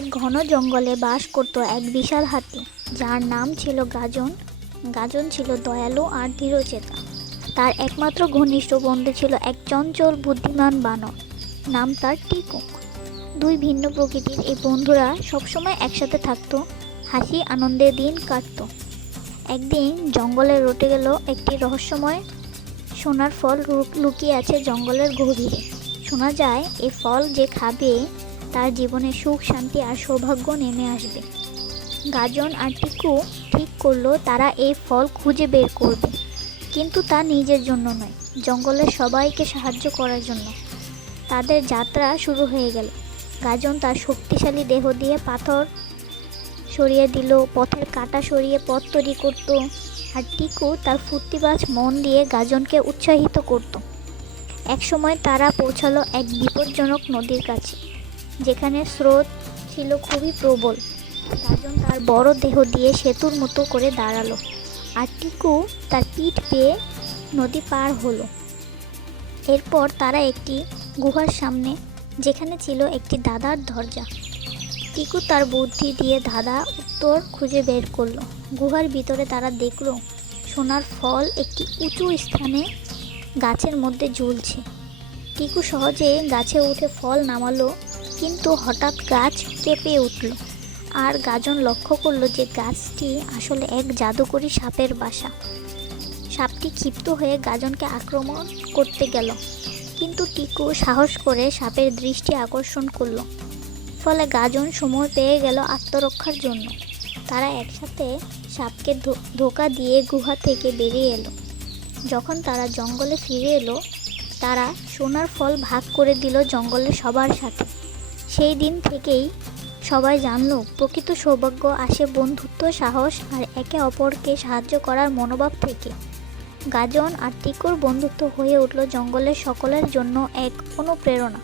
এক ঘন জঙ্গলে বাস করত এক বিশাল হাতি, যার নাম ছিল গাজন। গাজন ছিল দয়ালু আর দৃঢ়চেতা। তার একমাত্র ঘনিষ্ঠ বন্ধু ছিল এক চঞ্চল বুদ্ধিমান বানর, নাম তার টিকু। দুই ভিন্ন প্রকৃতির এই বন্ধুরা সবসময় একসাথে থাকতো, হাসি আনন্দে দিন কাটত। একদিন জঙ্গলে রটে গেল একটি রহস্যময় সোনার ফল লুকিয়ে আছে জঙ্গলের গভীরে। শোনা যায় এই ফল যে খাবে তার জীবনে সুখ, শান্তি আর সৌভাগ্য নেমে আসবে। গাজন আর টিকু ঠিক করলো তারা এই ফল খুঁজে বের করবে, কিন্তু তা নিজের জন্য নয়, জঙ্গলের সবাইকে সাহায্য করার জন্য। তাদের যাত্রা শুরু হয়ে গেল। গাজন তার শক্তিশালী দেহ দিয়ে পাথর সরিয়ে দিল, পথের কাঁটা সরিয়ে পথ তৈরি করত, আর টিকু তার ফুর্তিবাজ মন দিয়ে গাজনকে উৎসাহিত করত। একসময় তারা পৌঁছালো এক বিপজ্জনক নদীর কাছে, যেখানে স্রোত ছিল খুবই প্রবল। গাজন তার বড় দেহ দিয়ে সেতুর মতো করে দাঁড়ালো, আর টিকু তার পিঠ পেয়ে নদী পার হলো। এরপর তারা একটি গুহার সামনে, যেখানে ছিল একটি ধাঁধার দরজা। টিকু তার বুদ্ধি দিয়ে ধাঁধা উত্তর খুঁজে বের করলো। গুহার ভিতরে তারা দেখলো সোনার ফল একটি উঁচু স্থানে গাছের মধ্যে ঝুলছে। টিকু সহজে গাছে উঠে ফল নামালো, কিন্তু হঠাৎ গাছ কেঁপে উঠল, আর গাজন লক্ষ্য করলো যে গাছটি আসলে এক জাদুকরী সাপের বাসা। সাপটি ক্ষিপ্ত হয়ে গাজনকে আক্রমণ করতে গেল, কিন্তু টিকু সাহস করে সাপের দৃষ্টি আকর্ষণ করলো। ফলে গাজন সময় পেয়ে গেল আত্মরক্ষার জন্য। তারা একসাথে সাপকে ধোঁকা দিয়ে গুহা থেকে বেরিয়ে এলো। যখন তারা জঙ্গলে ফিরে এলো, তারা সোনার ফল ভাগ করে দিল জঙ্গলের সবার সাথে। সেই দিন থেকেই সবাই জানলো প্রকৃত সৌভাগ্য আসে বন্ধুত্ব, সাহস আর একে অপরকে সাহায্য করার মনোভাব থেকে। গাজন আর টিকুর বন্ধুত্ব হয়ে উঠল জঙ্গলের সকলের জন্য এক অনুপ্রেরণা।